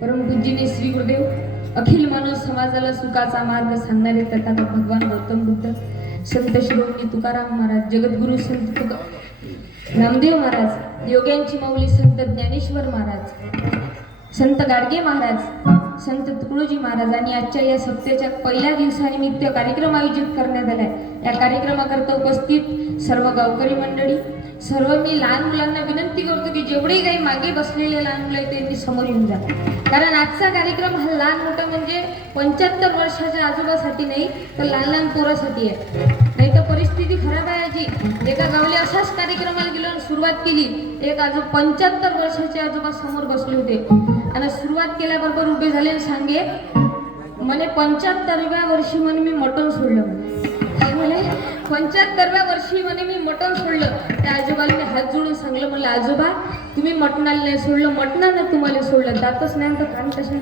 परमपूज्यने श्री गुरुदेव अखिल मानव समाजाला सुखाचा मार्ग सांगणारे तथागत भगवान गौतम बुद्ध, संत शिरोमणी तुकाराम महाराज, जगद्गुरु संत नामदेव महाराज, योग्यांची माऊली संत ज्ञानेश्वर महाराज, संत गाडगे महाराज, संत तुकडोजी महाराज आणि आजच्या या सप्त्याच्या पहिल्या दिवसानिमित्त कार्यक्रम आयोजित करण्यात आलाय. या कार्यक्रमाकरता उपस्थित सर्व गावकरी मंडळी, सर्व मी लहान मुलांना विनंती करतो की जेवढे काही मागे बसलेले लहान मुलं आहेत त्यांनी समोर येऊन जा. कारण आजचा कार्यक्रम हा लहान मोठा म्हणजे 75 वर्षाच्या आजोबासाठी नाही तर लहान लहान पोरासाठी आहे. नाही तर परिस्थिती खराब आहे. आजी एका गावले असाच कार्यक्रमाला गेलो आणि सुरुवात केली. एक 75 वर्षाचे आजोबा समोर बसले होते आणि सुरुवात केल्याबरोबर उभे झाले आणि सांगे म्हणे 75व्या वर्षी म्हणे मी मटण सोडलं. म्हणे 75व्या वर्षी म्हणे मी मटण सोडलं. त्या आजोबाला हात जोडून सांगलं, म्हणलं आजोबा तुम्ही मटणाला नाही सोडलं, मटणानं तुम्हाला सोडलं, जातच नाही तर काम कशा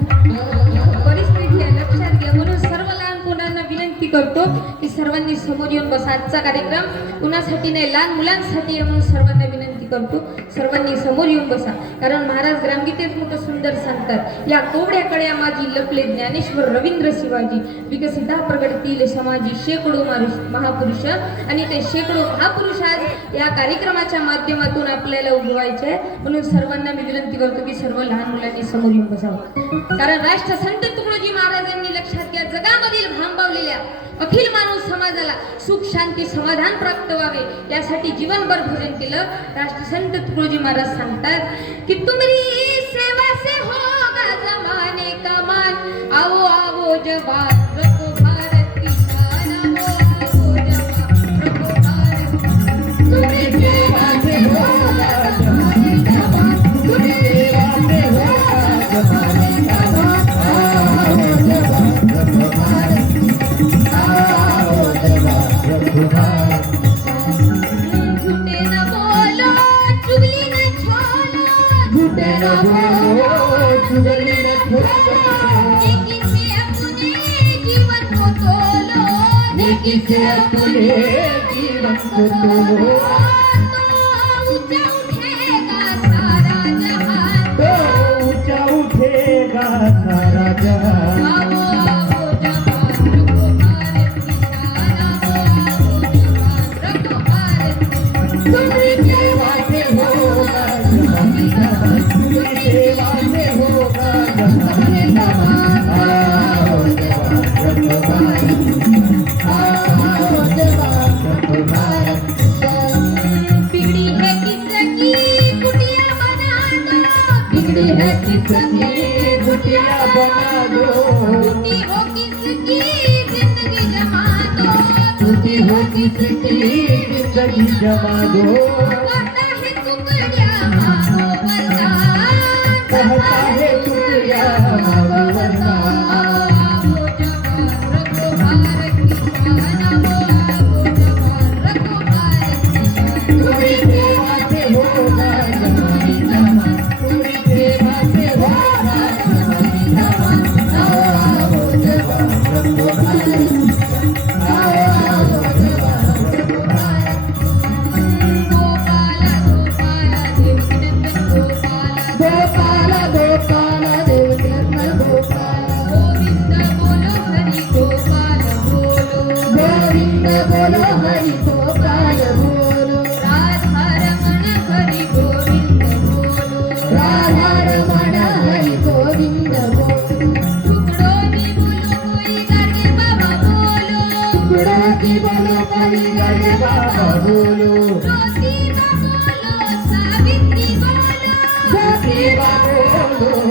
परिस्थिती आहे लक्षात घ्या. म्हणून सर्व लहान मुलांना विनंती करतो की सर्वांनी समोर येऊन बसा. आजचा कार्यक्रम कुणासाठी नाही लहान मुलांसाठी आहे म्हणून सर्वांना विनंती करतो सर्वांनी समोर येऊन बसा. कारण महाराज ग्रामगीतेत मोठं सुंदर सांगतात, या कोवड्याकडे माझी लपले ज्ञानेश्वर रवींद्र शिवाजी, विकसिता प्रगटतील समाजी शेकडो महापुरुष. आणि ते शेकडो महापुरुष आज या कार्यक्रमाच्या माध्यमातून आपल्याला उभवायचे आहे. म्हणून सर्वांना मी विनंती करतो की सर्व लहान मुलांनी समोर येऊन बसावं. कारण राष्ट्रसंत तुकडोजी महाराजांनी लक्षात घ्या जगामधील भांबावलेल्या अखिल मानव समाजाला सुख शांती समाधान प्राप्त व्हावे यासाठी जीवनभर भजन केलं. राष्ट्रसंत तुकडोजी महाराज सांगतात की तुम्हारी सेवा से होगा जमाने का मान, आओ आओ जवान रखो भारत की शान, आओ आओ जवान रखो भारत की तुम्हारी सेवा से होगा जमाने का मान, तुम्हारी सेवा से होगा जमाने का मान, आओ जवान रखो भारत की झूठे न बोलो चुगली न छोड़ो, झूठे न बोलो चुगली न छोड़ो, नेकी से अपने जीवन को तोलो, नेकी से अपने जीवन को तोलो, तो ऊंचा उठेगा सारा जहां, तो ऊंचा उठेगा सारा जहां. जिंदगी जमा दो, कहता है टुकड़िया मानो वरदान, कहता है टुकड़िया मानो वरदान. आओ जवान रखो भारत की शान, आओ जवान रखो भारत की शान. तुम्हारी सेवा से होगा जमाने का मान, तुम्हारी सेवा से होगा जमाने का मान, आओ जवान रखो भारत की शान, आओ जवान रखो भारत. गोपाल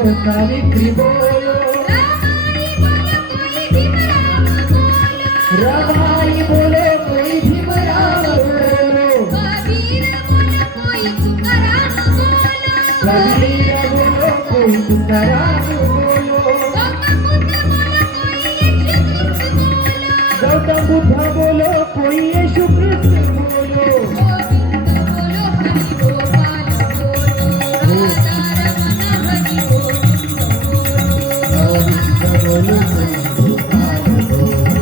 सावित्री बोलो, रमाई बोलो कोई भीमराव बोलो, रमाई बोलो कोई भीमराव बोलो, कबीर बोलो कोई तुकाराम बोलो, गौतम बुद्ध बोलो कोई येशू ख्रिस्त बोलो, गोविंद बोलो हरि गोपाल बोलो, राधा रमण हरि गोविंद बोलो, गोविंद बोलो गोपाल बोलो,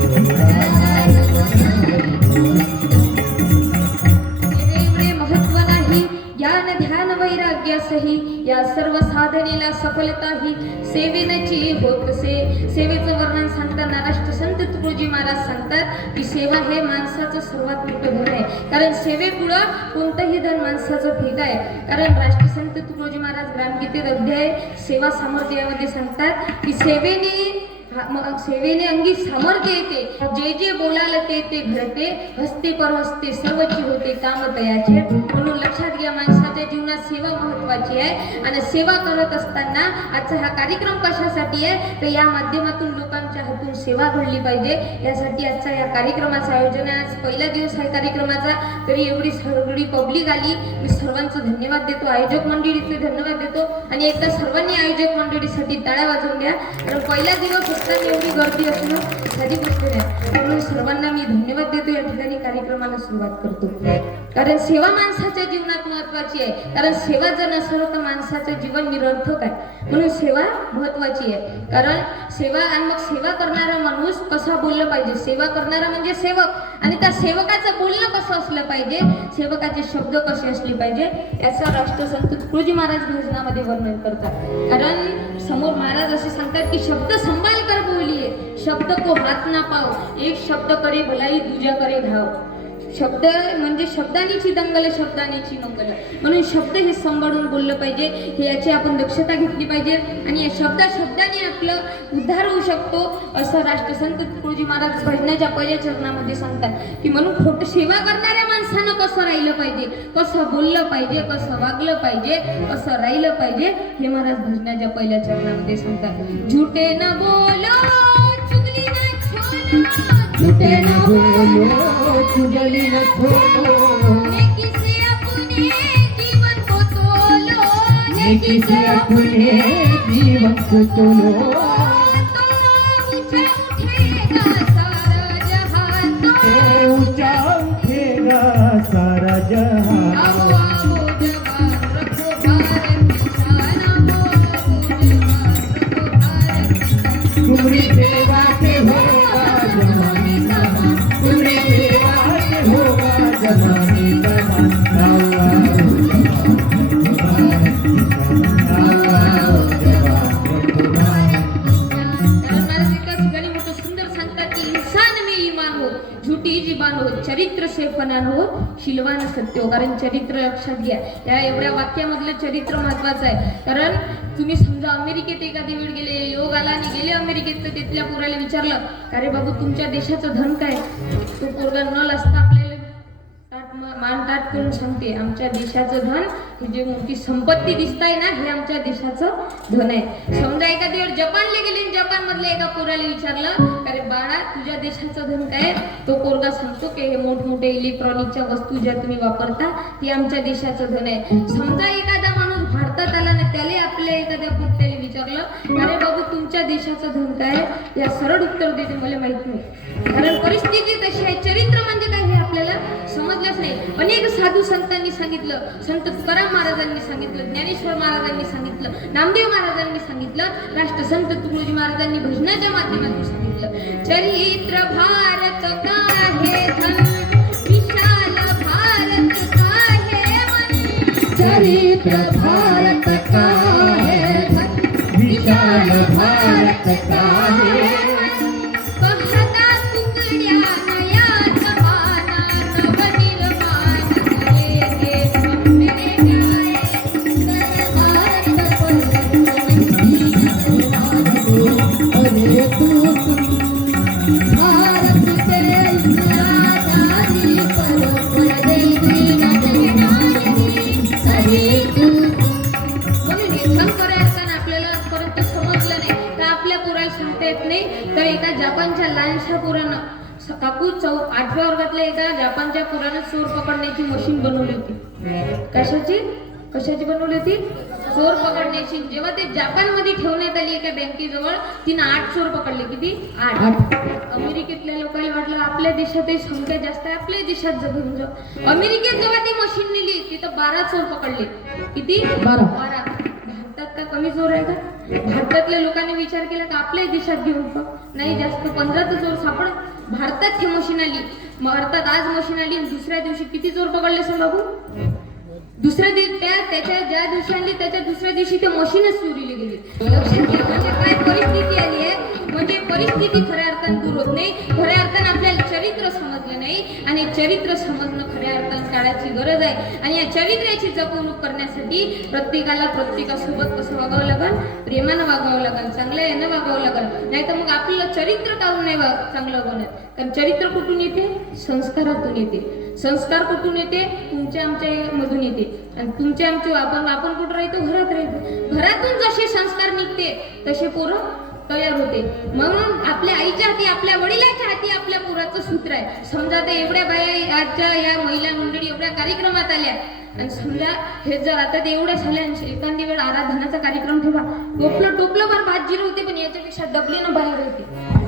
एवढे महत्व नाही ज्ञान ध्यान वैराग्यासही या सर्व साधनेला सफलताही सेवेनेची होत से सेवेचं वर्णन सांगताना राष्ट्रसंत तुकडोजी महाराज सांगतात की सेवा हे माणसाचं सर्वात मोठं धन आहे. कारण सेवेपुढं कोणतंही धन माणसाचं फेक आहे. कारण राष्ट्रसंत तुकडोजी महाराज ग्रामगीतेत अध्याय सेवा सामर्थ्य यामध्ये सांगतात की सेवेने अंगी सामर्थ्य येते, जे जे बोलाल ते ते घडते, हस्ते परहस्ते सर्वची होते काम तयाचे. म्हणून लक्षात घ्या, माणसाच्या जीवनात सेवा महत्वाची आहे. आणि सेवा करत असताना आजचा हा कार्यक्रम कशासाठी आहे तर या माध्यमातून लोकांच्या हातून सेवा घडली पाहिजे, यासाठी आजचा या कार्यक्रमाचं आयोजन आहे. आज पहिला दिवस आहे कार्यक्रमाचा, तरी एवढी सगळी पब्लिक आली. मी सर्वांचं धन्यवाद देतो, आयोजक मंडळीचे धन्यवाद देतो. आणि एकदा सर्वांनी आयोजक मंडळीसाठी टाळ्या वाजवून घ्या. कारण पहिला दिवस असताना एवढी गर्दी असणं साधी गोष्ट नाही. म्हणून सर्वांना मी धन्यवाद देतो. या ठिकाणी कार्यक्रमाला सुरुवात करतो. कारण सेवा माणसाच्या जीवनात महत्वाची आहे. कारण सेवा जर नसेल तर माणसाचं जीवन निरर्थक आहे. म्हणून सेवा महत्वाची आहे. कारण सेवा आणि मग सेवा करणारा माणूस कसा बोललं पाहिजे, सेवा करणारा म्हणजे सेवक, आणि त्या सेवकाचं बोलणं कसं असलं पाहिजे, सेवकाचे शब्द कसे असले पाहिजे, याचा राष्ट्रसंत तुकडोजी महाराज भजनामध्ये वर्णन करतात. कारण समोर महाराज असे सांगतात की शब्द संभाल कर बोलिये, शब्द को हात ना पाव, एक शब्द करे भलाई दुजा करे घाव. शब्द म्हणजे शब्दानीची दंगल, शब्दानीची मंगल. म्हणून शब्द हे सांभाळून बोललं पाहिजे, हे याची आपण दक्षता घेतली पाहिजे. आणि या शब्दाने आपलं उद्धार होऊ शकतो, असं राष्ट्रसंत तुकडोजी महाराज भजनाच्या पहिल्या चरणामध्ये सांगतात. की म्हणून खोटं सेवा करणाऱ्या माणसानं कसं राहिलं पाहिजे, कसं बोललं पाहिजे, कसं वागलं पाहिजे, कसं राहिलं पाहिजे, हे महाराज भजनाच्या पहिल्या चरणामध्ये सांगतात. झुटे न बोलो चुगली न छोलो, झूठे न बोलो चुगली न छोड़ो, नेकी से अपने जीवन को तोलो, नेकी से अपने जीवन को तोलो, तो ऊंचा उठेगा सारा जहान. तो ऊंचा उठेगा सारा जहां. आओ जवान रखो भारत निशाना, बोलो जवान रखो भारत निशाना. तुम्हारी सेवा से होगा जमानी जहां, तुम्हारी सेवा से होगा जमानी जहां. आओ आओ जवान, आओ जवान, झुटी जीवान हो, चरित्र से फनान हो, शिलवान सत्य हो. कारण चरित्र लक्षात घ्या, या एवढ्या वाक्यामधलं चरित्र महत्वाचं आहे. कारण तुम्ही समजा अमेरिकेत एखादी वेळ गेले, योग आला आणि गेले अमेरिकेत, तर तिथल्या पोराला विचारलं अरे बाबू तुमच्या देशाचं धन काय, तो पोरगा न लसता आपल्याला मानताट करून सांगते आमच्या देशाचं धन, हे जे मोठी संपत्ती दिसताय ना, हे आमच्या देशाचं धन आहे. समजा एखादी वेळ जपानला गेले, जपान मधल्या एका पोराला विचारलं अरे बाळा तुझ्या देशाचं धन काय, तो पोरगा सांगतो की हे मोठमोठे इलेक्ट्रॉनिकच्या वस्तू ज्या तुम्ही वापरता ते आमच्या देशाचं धन आहे. समजा एखादा माणूस भारतात आला ना, त्याला आपल्या एखाद्या पोट्याला विचारलं अरे बाबू तुमच्या देशाचं धन काय, या सरळ उत्तर देते मला माहित नाही. कारण परिस्थिती तशी आहे, चरित्र म्हणजे काय हे आपल्याला समजलंच नाही. अनेक साधू संतांनी सांगितलं, संत तुकाराम महाराजांनी सांगितलं, ज्ञानेश्वर महाराजांनी सांगितलं, नामदेव महाराजांनी सांगितलं, राष्ट्रसंत तुकडोजी महाराजांनी भजनाच्या माध्यमातून सांगितलं. चरित्र भारत का है धन, विशाल भारत का है मन. चरित्र भारत का है धन, विशाल भारत का है मन. कहता तुकड्या नया जमाना, नवनिर्माण करेंगे हम मेरे प्यारे. भारत पर अरे तू भारत के आजादी पर परदेसी न जाएगी. अरे तू म्हणून सांगता येत नाही तर एका जपानच्या लहानशा पोरानं काकू 8व्या वर्गातल्या एका जपानच्या पोरानं चोर पकडण्याची मशीन बनवली होती. कशाची बनवली होती? चोर पकडण्याची. जेव्हा ते जपानमध्ये ठेवण्यात आली एका बँकेजवळ, तिनं 8 चोर पकडले. किती? 8. अमेरिकेतल्या लोकांना वाटलं आपल्या देशातही संख्या जास्त आहे, आपल्या देशात घेऊन जाऊ. अमेरिकेत जेव्हा ती मशीन नेली तिथं 12 चोर पकडले. किती? 12. भारतात का कमी चोर आहे का? भारतातल्या लोकांनी विचार केला का आपल्या देशात घेऊन जाऊ? नाही, जास्त 15 चोर सापड. भारतात ही मशीन आली. भारतात आज मशीन आली आणि दुसऱ्या दिवशी किती चोर पकडले सांग बाबू? दुसऱ्या दिवशी त्याच्या ज्या दिवशी आणली त्याच्या दुसऱ्या दिवशी ते मशीनच चोरीली गेली. लक्षात घ्या म्हणजे काय परिस्थिती आली आहे. म्हणजे परिस्थिती खऱ्या अर्थानं दूर होत नाही. खऱ्या अर्थानं आपल्याला चरित्र समजलं नाही आणि चरित्र समजणं खऱ्या अर्थानं काळाची गरज आहे. आणि या चरित्राची जपवणूक करण्यासाठी प्रत्येकाला प्रत्येकासोबत कसं वागावं लागेल? प्रेमानं वागावं लागेल, चांगल्या यानं वागावं लागेल. नाही तर मग आपलं चरित्र काढून नाही चांगलं बनत. कारण चरित्र कुठून येते? संस्कारातून येते. संस्कार कुठून येते? तुमच्या आमच्या मधून येते. आणि तुमच्या आमचे आपण कुठं राहतो? घरात राहतो. घरातून जसे संस्कार निघते तसे पोरं तयार होते. म्हणून आपल्या आईच्या हाती, आपल्या वडिलांच्या हाती आपल्या पोराचं सूत्र आहे. समजा आता एवढ्या बाया आजच्या या महिला मंडळी एवढ्या कार्यक्रमात आल्या आणि समजा हे जर आता ते एवढ्या झाल्या एखादी वेळ आराधनाचा कार्यक्रम ठेवा, टोपलं भर भात जिरं होते पण याच्यापेक्षा डबलीनं बाहेर होते.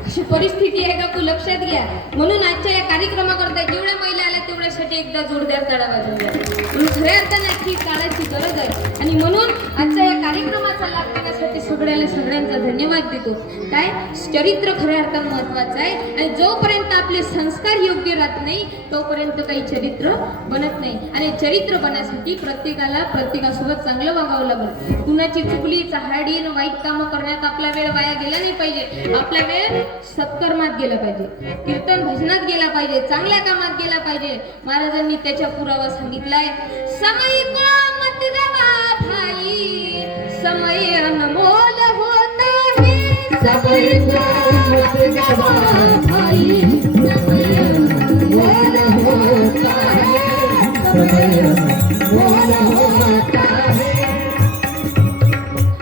अशी परिस्थिती आहे का? तू लक्षात घ्या. म्हणून आजच्या या कार्यक्रमाकरता जेवढ्या महिला आल्या तेवढ्यासाठी एकदा जोरदार टाळ्या वाजवून द्या. म्हणून खऱ्या अर्थाने ही काळाची गरज आहे. आणि म्हणून आजच्या या कार्यक्रमाचा लाभ घेण्यासाठी सगळ्यांचा धन्यवाद देतो. काय? चरित्र खऱ्या अर्थानं महत्वाचं आहे. आणि जोपर्यंत आपले संस्कार योग्य राहत नाही तोपर्यंत काही चरित्र बनत नाही. आणि चरित्र बनण्यासाठी प्रत्येकासोबत चांगलं वागावं लागेल. कुणाची चुकली चहाडी वाईट कामं करण्यात आपला वेळ वाया गेला नाही पाहिजे. आपला वेळ सत्कर्मात गेला पाहिजे, कीर्तन भजनात गेला पाहिजे, चांगल्या कामात गेला पाहिजे. महाराजांनी त्याच्या पुरावा सांगितलाय. समय को मत गवा भाई, समय अनमोल होता है. समय को मत गवा भाई, समय अनमोल होता है. समय अनमोल होता है.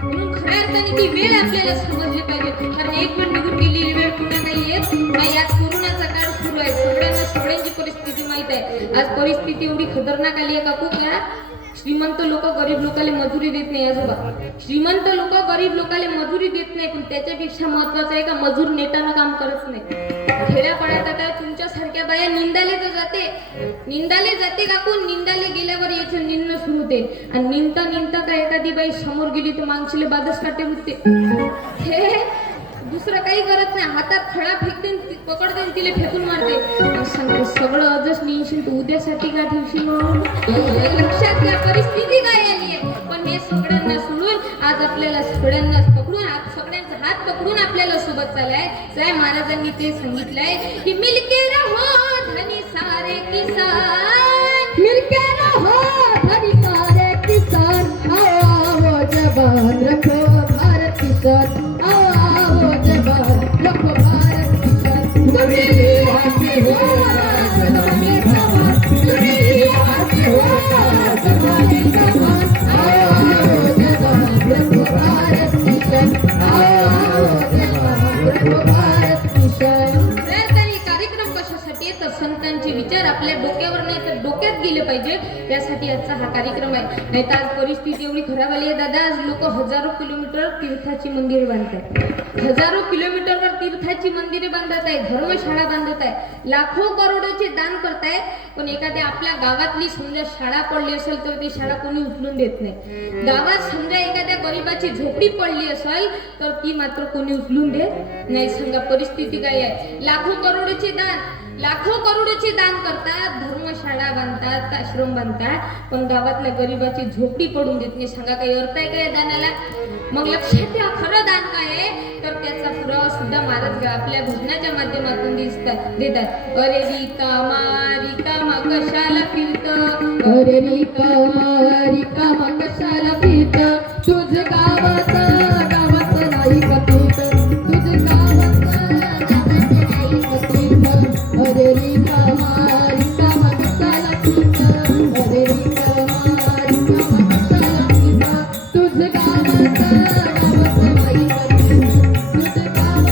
म्हणून खऱ्या अर्थाने ती वेळ आपल्याला समजली पाहिजे. कारण एक वेळ निघून गेलेली वेळ पुन्हा नाही येत. नाही, आज कोरोनाचा काळ सुरू आहे. सगळ्यांची परिस्थिती माहित आहे. आज परिस्थिती एवढी खतरनाक आली आहे काकू का श्रीमंत लोक गरीब लोकांना मजुरी देत नाही. आजोबा, श्रीमंत लोक गरीब लोकांना मजुरी देत नाही. पण त्याच्यापेक्षा महत्वाचं आहे का मजूर नेटानं काम करत नाही. खेड्यापाड्यात आता तुमच्यासारख्या बाया निंदाले जाते काकू. निंदाले गेल्यावर याचं निंदणं सुरू होते. आणि निंदता का एखादी बाई समोर गेली तर माणसाला बादच काटे उठते. हे दुसरं काही करत नाही. हातात खडा फेकते, पकडते, तिला फेकून मारते. सांगते सगळं अजच नेशील तू उद्यासाठी का ठेवशील. लक्षात घ्या परिस्थिती काय आली आहे. पण हे सगळ्यांना सोडून आज आपल्याला सगळ्यांना पकडून सगळ्यांचा हात पकडून आपल्याला सोबत चालाय. महाराजांनी ते सांगितलंय की मिलके रहो धनी सारे किसान, मिलके रहो धनी सारे किसान. आओ जवान रखो भारत किसान, आओ जवान रखो भारत किसान. तुम्ही हाती हो जवानी जवान, तुम्ही हाती हो जवानी जवान. आओ जवान रखो भारत किसान, आओ जवान रखो भारत किसान. कार्यक्रम कशासाठी तर संतांचे विचार आपल्या डोक्यावर नाही तर डोक्यात गेले पाहिजे. त्यासाठी आजचा हा कार्यक्रम आहे. नाही तर आज परिस्थिती एवढी खराब आली आहे दादा. आज लोक हजारो किलोमीटर तीर्थाची मंदिरे बांधतात. हजारो किलोमीटरवर तीर्थाची मंदिरे बांधत आहे, धर्मशाळा बांधत आहे, लाखो करोडोचे दान करतायत. पण एखाद्या आपल्या गावातली समजा शाळा पडली असेल तर ती शाळा कोणी उचलून देत नाही. गावात समजा एखाद्या गरीबाची झोपडी पडली असेल तर ती मात्र कोणी उचलून देत नाही. सांगा परिस्थिती काय आहे. लाखो करोडोचे दान करतात, धर्मशाळा बांधतात, आश्रम बांधतात, पण गावातल्या गरीबाची झोपडी पडून देत नाही. सांगा काही अर्थ आहे का या दानाला? मग लक्षात ठेवा खरं दान काय आहे तर त्याचा पुरावा सुद्धा महाराज आपल्या भजनाच्या माध्यमातून देतात. अरे रिकामा कशाला फिरत, अरे रिकामा कशाला फिरत, तुझ गावात नाही कथीत, तुझ गावात नाही कथीत. अरे रिकामा कशाला फिरत, अरे रिकामा कशाला फिरत, तुझ गावात नाही कथीत, तुझ गावात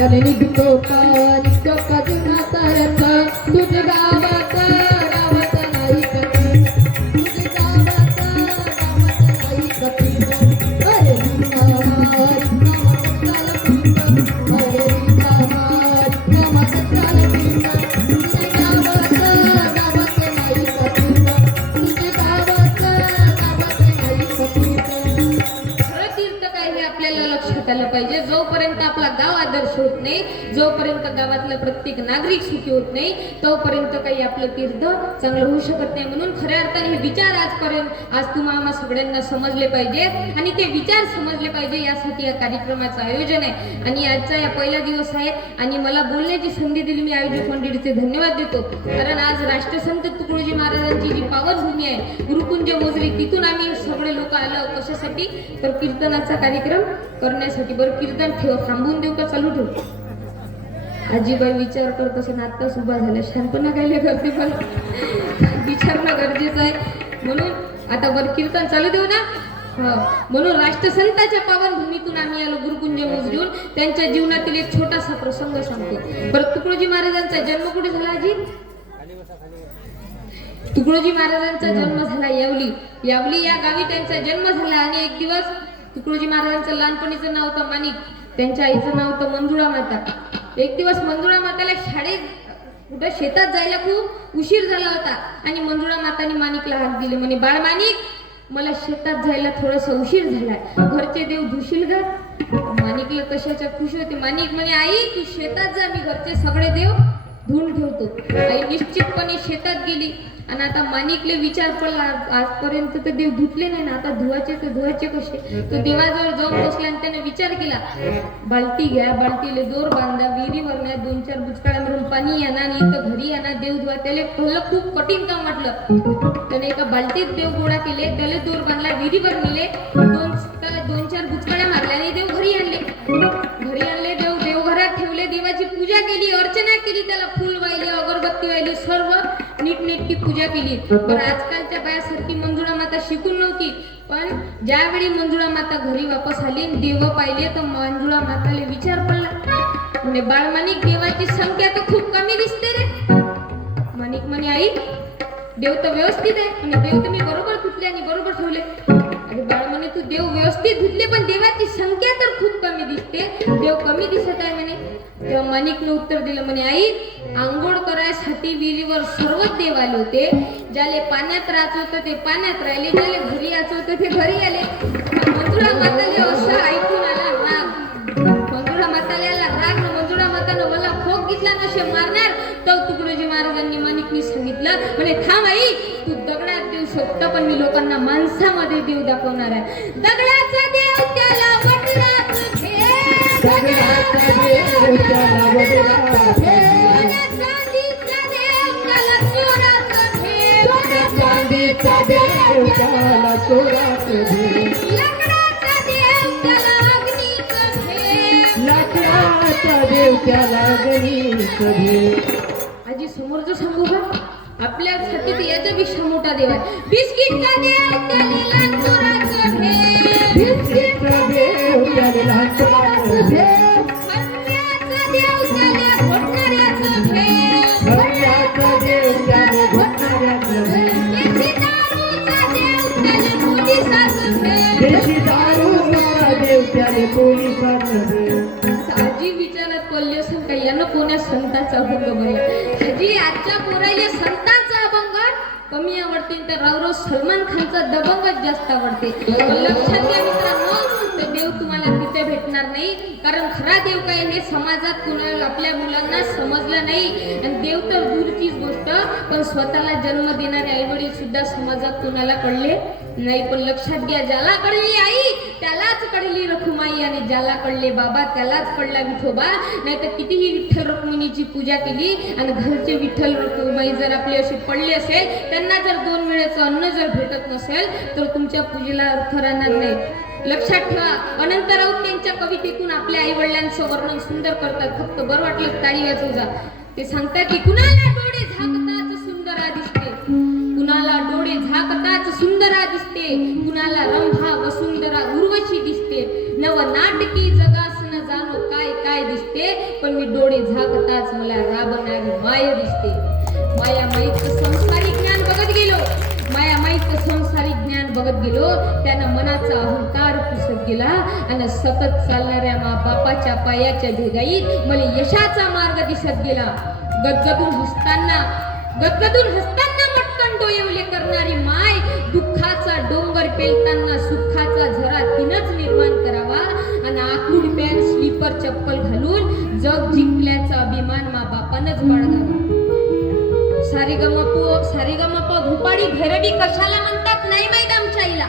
पायाने निघतो का जुनाचा रथ तुझ्या गावात गावात नाही कधी तुझ्या गावात गावात नाही कधी अरे खरं तीर्थ काय हे आपल्याला लक्षात आलं पाहिजे. जोपर्यंत आपला गाव आदर्श होत नाही, जोपर्यंत गावातला प्रत्येक नागरिक सुखी होत नाही, तोपर्यंत काही आपलं तीर्थ चांगलं होऊ शकत नाही. म्हणून खऱ्या अर्थाने हे विचार आज तुम्हाला सगळ्यांना समजले पाहिजे आणि ते विचार समजले पाहिजे, यासाठी या कार्यक्रमाचं आयोजन आहे. आणि आजचा या पहिला दिवस आहे आणि मला बोलण्याची संधी दिली, मी आयोजक मंडळीचे धन्यवाद देतो. कारण आज राष्ट्रसंत तुकडोजी महाराजांची जी पावनभूमी आहे गुरुकुंज मोजरी, तिथून आम्ही सगळे लोक आलो. कशासाठी? तर कीर्तनाचा कार्यक्रम करण्यासाठी. बरं कीर्तन थांबवून देऊ का चालू ठेवू? आजीबाई विचार करत असेल आत्ताच उभा झाल्या, शांतपणा काय करते, पण विचारणं गरजेचं आहे. म्हणून आता बरं कीर्तन चालू देऊ ना. म्हणून राष्ट्रसंताच्या पावनभूमीतून आम्ही आलो गुरुकुंज मोजरीहून. त्यांच्या जीवनातील एक छोटासा प्रसंग सांगतो. बरं, तुकडोजी महाराजांचा जन्म कुठे झाला आजी? तुकडोजी महाराजांचा जन्म झाला यावली. यावली या गावी त्यांचा जन्म झाला. आणि एक दिवस तुकडोजी महाराजांचं लहानपणीचं नाव होतं माणिक, त्यांच्या आईचं नाव होतं मंजुळा माता. एक दिवस मंजुळा माताला कुठं शेतात जायला खूप उशीर झाला होता आणि मंजुळा माताने माणिकला हाक दिले, म्हणे बाळ माणिक, मला शेतात जायला थोडासा उशीर झालाय, घरचे देव धुशील ग. माणिकला कशाच्या खुशी होते. माणिक म्हणे आई तू शेतात जा, मी घरचे सगळे देव धुवून ठेवतो. आई निश्चितपणे शेतात गेली आणि आता माणिकले विचार पडला, आजपर्यंत तर देव धुतले नाही ना, आता धुवायचे तर धुवायचे कसे? तो देवाजवळ जाऊन बसला आणि त्याने विचार केला, बालटी घ्या, बालटीले दोर बांधा, विहिरीवर न्या, 2-4 बुचकाळा मिळून पाणी आणा आणि इथं घरी आणा, देव धुवा. त्याला पहिलं खूप कठीण काम वाटलं. त्याने एका बालटीत देव गोळा केले, त्याला दोर बांधला, विहिरीवर नेले, 2-4 बुचकाळ्या मारल्या आणि देव घरी आणले. देव देवघरात ठेवले, देवाची पूजा केली, अर्चना केली, त्याला फुल वाहिली, अगरबत्ती वाहिली, सर्व नीटनेटकी पूजा केली. पण आजकालच्या बायासारखी मंजुळा माता शिकून नव्हती. पण ज्यावेळी मंजुळा माता घरी वापस आली, देव पाहिले, तर मंजुळा माताला विचार पडला, म्हणजे बाळ माणिक, देवाची संख्या तर खूप कमी दिसते रे. माणिक म्हणे आई देव तर व्यवस्थित आहे, म्हणजे देव तर मी बरोबर धुतले आणि बरोबर ठेवले. अरे बाळ म्हणे तू देव व्यवस्थित धुतले पण देवाची संख्या तर खूप कमी दिसते, देव कमी दिसत आहे म्हणे. तेव्हा माणिकने उत्तर दिलं, म्हणे आई आंघोळ करायसाठी विहिरीवर सर्वच देव आले होते, ज्याले पाण्यात राहायचं होतं ते पाण्यात राहिले, ज्याले घरी यायचं होतं ते घरी आले. मंजुळा माताले असं ऐकून आला राग, मंजुळा माताला आला राग ना, मंजुळा मातानं मला खोक घेतला नसे मारणार. तर तुकडोजी महाराजांनी माणिकनी सांगितलं, म्हणे थांब आई, तू दगडात देव शोधतो पण मी लोकांना माणसामध्ये देव दाखवणार आहे. दगडाचा देव त्याला वडलाच ठेव, दगडाचा देव त्याला वडलाच ठेव, चांदीचा देव त्याला चोराचं ठेव, चांदीचा देव त्याला चोराचं ठेव, लाकडाचा देव त्याला अग्नीचं ठेव, लाकडाचा देव त्याला अग्नीचं ठेव. आजी समोरचं सांगू का? आपल्यासाठी तर याच्यापेक्षा मोठा देव आहे. बिस्किटचा देव त्याला लहान चोराचं ठेव, बिस्किटचा देव त्याला लहान चोराचं ठेव, हरण्याचा देव त्याला घोटणाऱ्याचं ठेव, हरण्याचा देव त्याला घोटणाऱ्याचं ठेव, देशी दारूचा देव त्याला पोलिसाचं ठेव. देशी दारूचा देव त्याला पोलिसाचं ठेव. आजी विचारात पडली असेल का यानं कोण्या संतांचा अभंग बोलला? आजी आजच्या पोरायले संतांचा अभंग कमी आवडते तर राव सलमान खानचा दबंगच जास्त आवडते. लक्षात घ्या मित्रांनो, तर देव तुम्हाला तिथे भेटणार नाही, कारण खरा देव काय हे समाजात कुणाला आपल्या मुलांना समजलं नाही. आणि देव तर दूरचीच गोष्ट, पण स्वतःला जन्म देणारे आई वडील सुद्धा समाजात कुणाला कळले नाही. पण लक्षात घ्या, ज्याला कळली आई त्यालाच कळली रखुमाई आणि ज्याला कळले बाबा त्यालाच कळला विठोबा. नाहीतर कितीही विठ्ठल रुक्मिणीची पूजा केली आणि घरचे विठ्ठल रखुमाई जर आपले असे पडले असेल, त्यांना जर 2 वेळेचं अन्न जर भेटत नसेल तर तुमच्या पूजेला अर्थ राहणार नाही. लक्षात ठेवा, अनंत राऊत त्यांच्या कवितेतून आपल्या आई वडिलांचं वर्णन सुंदर करतात. फक्त बरं वाटलं ताळी वाजवू जा. ते सांगतात की कुणाला डोळे झाकताच सुंदरा दिसते, कुणाला डोळे झाकताच सुंदरा दिसते, कुणाला रंभा वसुंधरा उर्वशी दिसते, नव नाटकी जगासन जाणो काय काय दिसते, पण मी डोळे झाकताच मला राबणारी माया दिसते. माया माईचं संस्कारिक ज्ञान बघत गेलो, माया माईचं संसारिक ज्ञान बघत गेलो, त्यानं मनाचा अहंकार पुसत गेला आणि सतत चालणाऱ्या मा बापाच्या पायाच्या भेगाईत मला यशाचा मार्ग दिसत गेला. गदगदून हसताना मटकन डोळेवले करणारी माय, दुःखाचा डोंगर पेलताना सुखाचा झरा तिनंच निर्माण करावा आणि आखूड पॅन स्लीपर चप्पल घालून जग जिंकल्याचा अभिमान मा बापानच बाळगावा. सारेगमप भूपाडी भैरवी कशाला म्हणतात नाही माहित आमच्या आईला.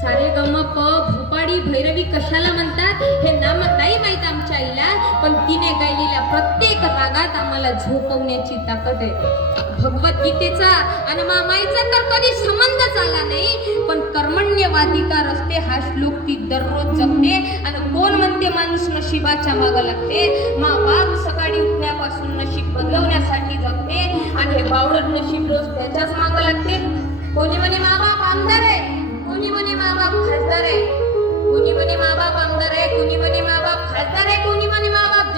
सारेगमप भूपाडी भैरवी कशाला म्हणतात हे नाम नाही माहित आमच्या आईला, पण तिने गायलेल्या प्रत्येक रागात आम्हाला झोपवण्याची ताकद आहे. भगवद्गीतेचा आणि मामाईचा तर कधी संबंधच आला नाही, पण कर्मण्यवादिका रस्ते हा श्लोक ती दररोज जगते. आणि कोण म्हणते माणूस नशिबाच्या मागं लागते, मा बाप सकाळी उठण्यापासून नशीब बदलवण्यासाठी जगते आणि हे बावळट नशीब रोज त्याच्याच मागं लागते. कोणी म्हणे मा बाप आमदार आहे, कोणी म्हणे मा बाप खासदार आहे, कोणी म्हणे मा बाप आमदार आहे, कोणी म्हणे मा बाप खासदार आहे, कोणी म्हणे मा बाप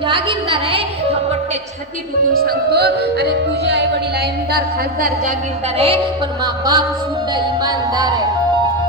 जागीरदार आहे. हा पट्ट्या छाती ठोकून सांगतो, अरे तुझे आई वडील आमदार खासदार जागीरदार आहे, पण मा बाप सुद्धा इमानदार आहे.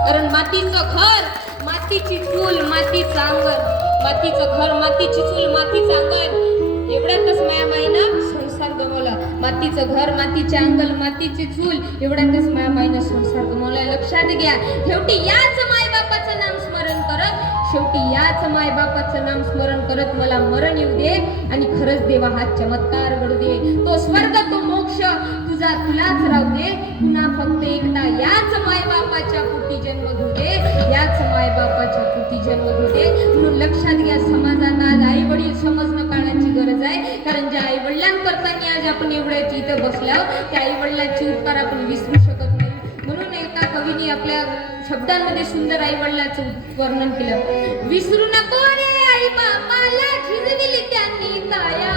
कारण मातीचं घर, मातीची चूल, मातीचं अंगण, मातीचं घर, मातीची चूल, मातीचं अंगण, एवढ्यातच माया माईनं संसार गमावला. मातीचं घर, मातीचे अंगण, मातीची चूल, एवढ्यातच माया माईनं संसार गमावला. लक्षात घ्या, शेवटी याच मायबापाचं नाम स्मरण करत, शेवटी याच मायबापाचं नाम स्मरण करत मला मरण येऊ दे आणि खरंच देवा हा चमत्कार घडू दे. तो स्वर्ग, तो मोक्ष तुझा तुलाच राहू दे. पुन्हा फक्त एकदा याच मायबापाच्या पोटी जन्म घेऊ दे, याच मायबापाच्या पोटी जन्म घेऊ दे. म्हणून लक्षात घ्या, समाजात आज आई वडील समजणं काळाची गरज आहे. कारण ज्या आई वडिलांकरता आज आपण एवढ्याची इथं बसलो, त्या आई वडिलांचे उपकार आपण विसरू शकत नाही. म्हणून एका कवीने आपल्या शब्दांमध्ये सुंदर आई वडिलांचं वर्णन केलं. विसरू नको रे आई बापाला, झिजविली त्यांनी काया,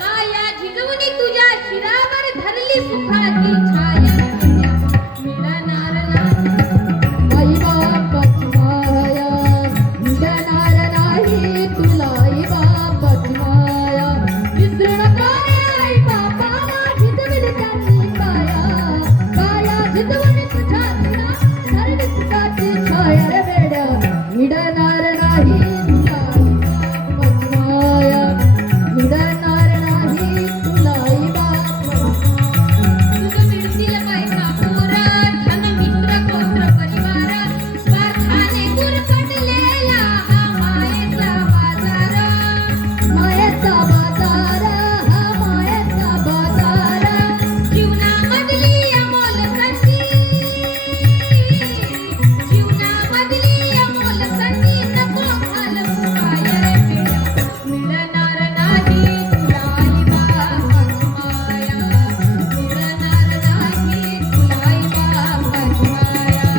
काया झिजवून तुझ्या शिरावर धरली सुखाची छाया. मिळणार नाही आई बापाची माया, मिळणार नाही तुला आई बापाची माया. विसरू नको रे आई बापाला, झिजविली त्यांनी काया, काया झिजवून तुझ्या शिरावर धरली सुखाची छाया. रे बेड्या, मिळणार नाही तुला आई बापाची माया, मिळणार नाही तुला आई बापाची माया. तुझं मिळतील बायका पोरा, धन मित्र गोत्र परिवार, स्वार्थाने गुरफटलेला हा मायेचा बाजार. मायेचा बाजार, हा मायेचा बाजार. जीवनामधली अमोल संधी, जीवनामधली अमोल संधी नको घालवू पाय रे पिढ्या. मिळणार नाही तुला आई बापाची माया, मिळणार नाही तुला आई बापाची माया.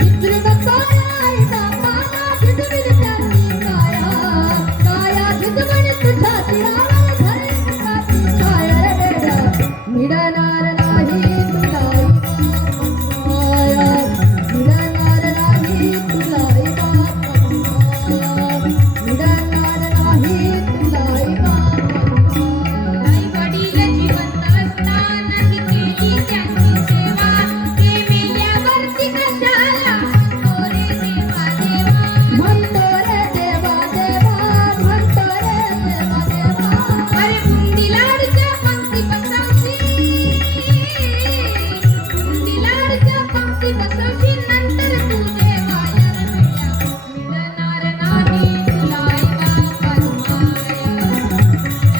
विसरू नको आई बापाला, झिजविली त्यांनी काया, काया झिजवून तुझ्या शिरावर धरली सुखाची छाया. रे बेड्या, मिळणार नाही तुला आई बापाची माया, मिळणार नाही तुला आई बापाची माया, मिळणार नाही तुला आई बापाची माया. आई वडील जिवंत असतानाही केली त्यांची सेवा, ते मेल्यावरती कशाला मोरे देवा देवा. म्हणतो रे देवा देवा, म्हणतो रे देवा देवा. अरे बुंदी लाडच्या पंक्ती बसवशील, बुंदी लाडच्या पंक्ती बसवशील, नंतर तू देवाया रे बेड्या. मिळणार नाही तुला आई बापाची माया,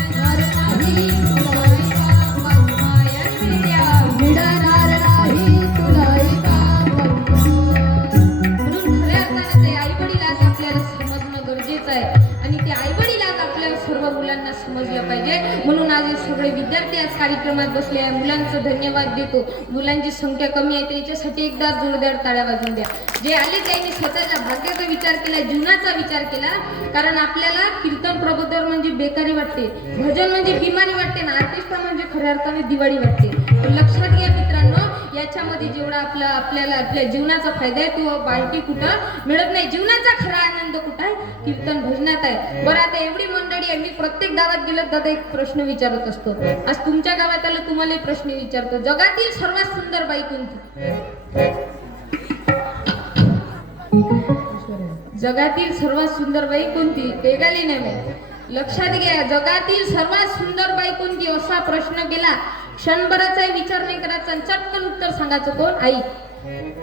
मिळणार नाही तुला आई बापाची माया रे बेड्या. मिळणार नाही तुला आई बापाची माया. म्हणून खऱ्या अर्थाने ते आई वडील आज आपल्याला समजणं गरजेचं आहे आणि ते आई वडील आज आपल्या सर्व मुलांना समजलं पाहिजे. म्हणून आज हे सगळे विद्यार्थी आज कार्यक्रमात बसले आहे. मुलांचं धन्यवाद देतो. मुलांची संख्या कमी आहे त्याच्यासाठी एकदा जोरदार टाळ्या वाजवून द्या. जे आले त्यांनी स्वतःच्या भाग्याचा विचार केला, जीवनाचा विचार केला. कारण आपल्याला कीर्तन प्रबोधन म्हणजे बेकारी वाटते, भजन म्हणजे बिमारी वाटते ना, आर्टिस्ट म्हणजे खऱ्या अर्थाने दिवाळी वाटते. पण लक्षात घ्या मित्रांनो, याच्यामध्ये जेवढा आपल्याला आपल्या जीवनाचा फायदा आहे तो बाकी कुठं मिळत नाही. जीवनाचा खरा आनंद कुठं आहे? कीर्तन भजनात आहे. बरं आता एवढी मंडळी आहे, मी प्रत्येक गावात गेलं दादा एक प्रश्न विचारत असतो. आज तुमच्या गावात आलं तुम्हाला एक प्रश्न विचारतो, जगातील सर्वात सुंदर बाई कोणती? जगातील सर्वात सुंदर बाई कोणती? वेगाली नाही, लक्षात घ्या. जगातील सर्वात सुंदर बाई कोणती असा प्रश्न केला, क्षणभराचा विचार नाही करायचा आणि चटकन उत्तर सांगायचं कोण? आई.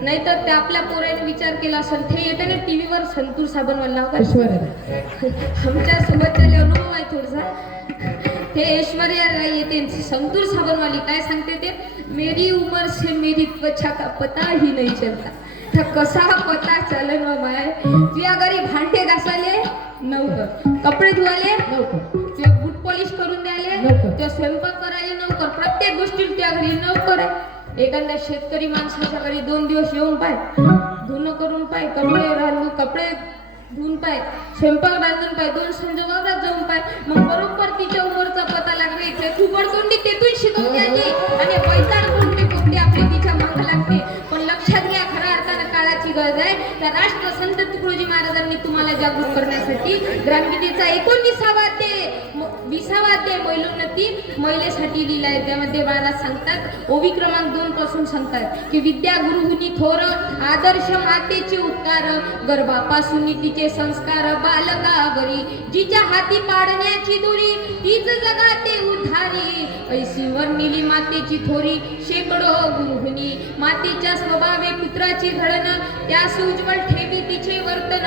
नाहीतर ते आपल्या पोराने विचार केला असेल, ते येते ना टीव्हीवर संतूर साबणवाला नाव का? आमच्या सोबतचा अनुभव आहे थोडासा. ते ऐश्वर्या राय येते संतूर साबणवाली काय सांगते ते, मेरी उमर से मेरी त्वचा का पता ही नाही चलता. तर कसा पता चालन माय, तुझ्या घरी भांडे घासाले नवकर, कपडे धुवाले नवकर, ते बूट पॉलिश करून द्यायले नवकर, ते स्वयंपाक करायला नवकर, प्रत्येक गोष्टी तुझ्या घरी नवकर आहे. एखाद्या शेतकरी माणसाच्या घरी 2 दिवस येऊन पाय, धुणं करून पाय, कपडे धुवून पाय, स्वयंपाक रांधून पाय, 2 संज वावरात जाऊन पाय, मग बरोबर तिच्या उमरचा पता लागते. ते खूपड कोंडी तेथून शिकवते आली आणि पैताळ कोणते कोणते आपले तिच्या मागं लागते. पण लक्षात घ्या, खऱ्या अर्थानं काळाची गरज आहे. त्या राष्ट्रसंत तुकडोजी महाराजांनी तुम्हाला जागरूक करण्यासाठी ग्रामगीतेचा 19वा अध्याय महिलोन्नती महिलेसाठी लिहिलाय. त्यामध्ये महाराज सांगतात, ओवी क्रमांक 2 पासून सांगतात की विद्या गुरुहुनी थोर, आदर्श मातेचे उपकार, गर्भापासून तिचे संस्कार, बालकावरी जिच्या हाती पाडण्याची दुरी, तीच जगाते उद्धारी. ऐशी वर्णिली मातेची थोरी, शेकडो गुरुहुनी मातेच्या स्वभावे पुत्राची घडण, त्यास उज्ज्वल ठेवी तिचे वर्तन,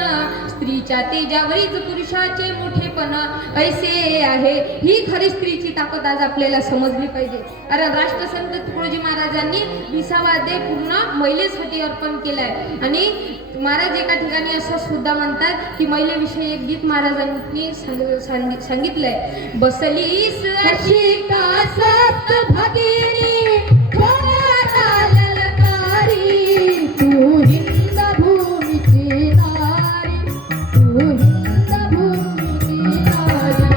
स्त्रीच्या तेजावरीच पुरुषाचे मोठेपण. ऐसे आहे, ही खरी स्त्रीची ताकद आज आपल्याला समजली पाहिजे. कारण राष्ट्रसंत तुकडोजी महाराजांनी 20वा अध्याय पूर्ण महिलेसाठी अर्पण केलाय. आणि महाराज एका ठिकाणी असं सुद्धा म्हणतात की महिलेविषयी एक गीत महाराजांनी सांगितलंय, बसलीस अशी का सप्त भगिनी, ललकारी तू हिंद भूमीची नारी, तू हिंद भूमीची नारी,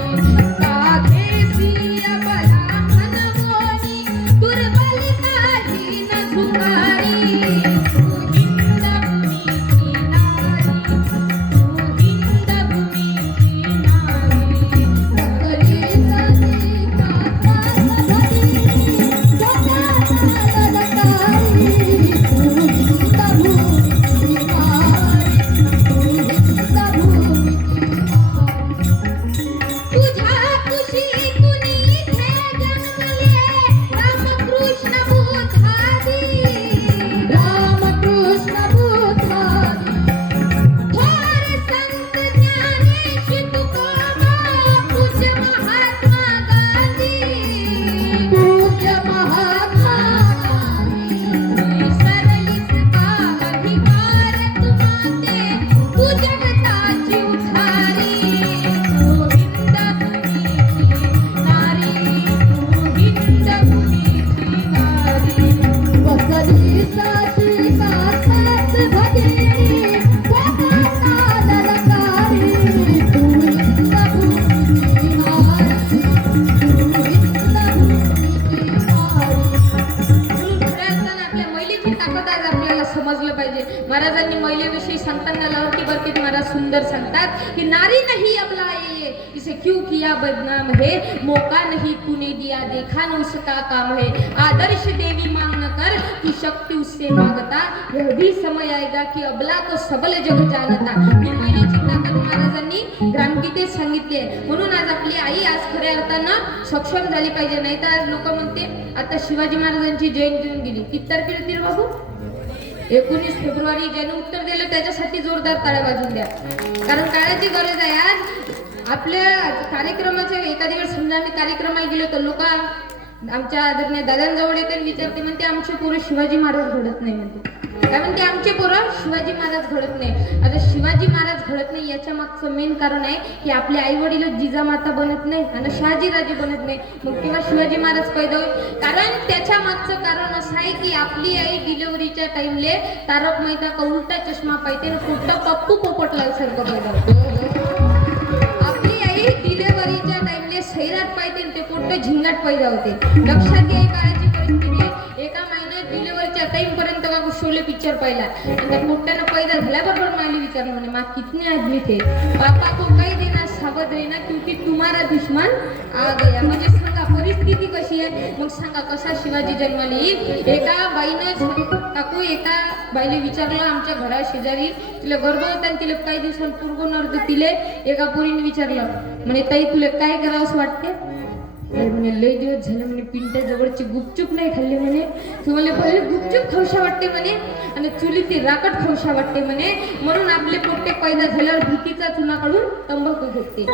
काखेसी अबला मनमोनी, दुर्बल काही न झुकारी, तू हिंद भूमीची नारी, तू हिंद भूमीची नारी. महाराजांनी महिलेविषयी सांगताना लावती बरकीत महाराज सुंदर सांगतात की नारी नहीं अबला ये, इसे क्यों किया बदनाम है, मौका नहीं तूने दिया देखा न उसका काम है, आदर्श देवी मांग न कर तू शक्ति उससे मांगता, यह भी समय आएगा कि अबला को सबल जग जानता. ही महिलेची ताकद महाराजांनी ग्रामगीतेत सांगितली आहे. म्हणून आज आपली आई आज खऱ्या अर्थानं सक्षम झाली पाहिजे. नाही तर आज लोक म्हणते आता शिवाजी महाराजांची जयंती येऊन गेली, किती तारखेला येतील बाबू? 19 फेब्रुवारी. ज्याने उत्तर दिलं त्याच्यासाठी जोरदार टाळ्या वाजून द्या. कारण काळाची गरज आहे. आज आपल्या कार्यक्रमाच्या एखादी वेळ समजा आम्ही कार्यक्रमाला गेलो तर लोक आमच्या आदरणीय दादांजवळ येते आणि विचारते, म्हणते आमचे पोरं शिवाजी महाराज घडत नाही. म्हणते काय म्हणते, आमचे पोरं शिवाजी महाराज घडत नाही. आता शिवाजी महाराज घडत नाही याच्या मागचं मेन कारण आहे की आपले आई वडील जिजामाता बनत नाही आणि शहाजीराजे बनत नाही. मग तेव्हा शिवाजी महाराज पैदा होईल. कारण त्याच्या मागचं कारण असं आहे की आपली आई डिलिव्हरीच्या टाइमले तारक मेहता का उलटा चष्मा पाहिजे आणि कुठला पप्पू पोपटलाल सारखं पैदा होतं. आपली आई डिलिव्हरीच्या टाइमले सैराट पाहिजे ते पोट्ट झिंगाट पैदा होते. लक्षात घ्या, काळाची परिस्थिती आहे. एका महिन्यात डिलिव्हरीच्या टाइमपर्यंत का शोले पिक्चर पाहिला आणि त्या मोठ्यानं पैदा झाल्याबरोबर मला विचारलं म्हणे मा कितने आदमी थे पापा को काही देना सावध रहना क्योंकि तुम्हारा दुश्मन आ गया. म्हणजे सांगा परिस्थिती कशी आहे. मग सांगा कसा शिवाजी जन्माला येईल. एका बाईनं काकू एका बाईने विचारलं आमच्या घरा शेजारी तिला गर्भ होता आणि तिला काही दिवसांपूर्वी नव्हतं तिले एका पोरीने विचारलं म्हणे ताई तुला काय करावं असं वाटते. म्हणे लय दिवस झाले म्हणे पिंट्या जवळची गुपचूप नाही खाल्ली म्हणे तुम्हाला पहिले गुपचूप खाऊशा वाटते म्हणे आणि चुलीची राकट खाऊशा वाटते म्हणे म्हणून आपले पोट्टे पैदा झाल्यावर भीतीचा चुना काढून तंबाखू घेते ही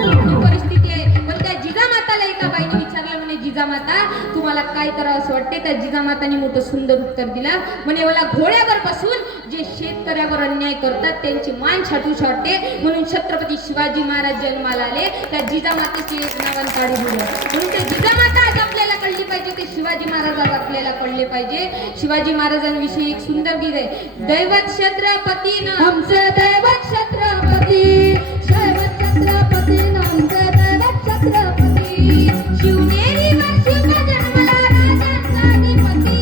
परिस्थिती आहे. पण त्या जिजामाताला एका बाईने विचारलं म्हणे जिजामाता तुम्हाला काय करावं असं वाटते. त्या जिजामाताने मोठं सुंदर उत्तर दिला म्हणे मला घोड्यावर बसून जे शेतकऱ्यावर अन्याय करतात त्यांची मान छाटूशी वाटते. म्हणून छत्रपती शिवाजी महाराज जन्माला आले त्या जिजामातेची एक नावान काढी दिलं म्हणून ते जिजामाता आज आपल्याला कळली पाहिजे. ते शिवाजी महाराज आज आपल्याला कळले पाहिजे. शिवाजी महाराजांविषयी एक सुंदर गीत आहे. दैवत छत्रपती आमचे दैवत छत्रपती दैवत छत्रपती आमचे दैवत छत्रपती शिवनेरीवर शिव जन्मला राजांचा अधिपती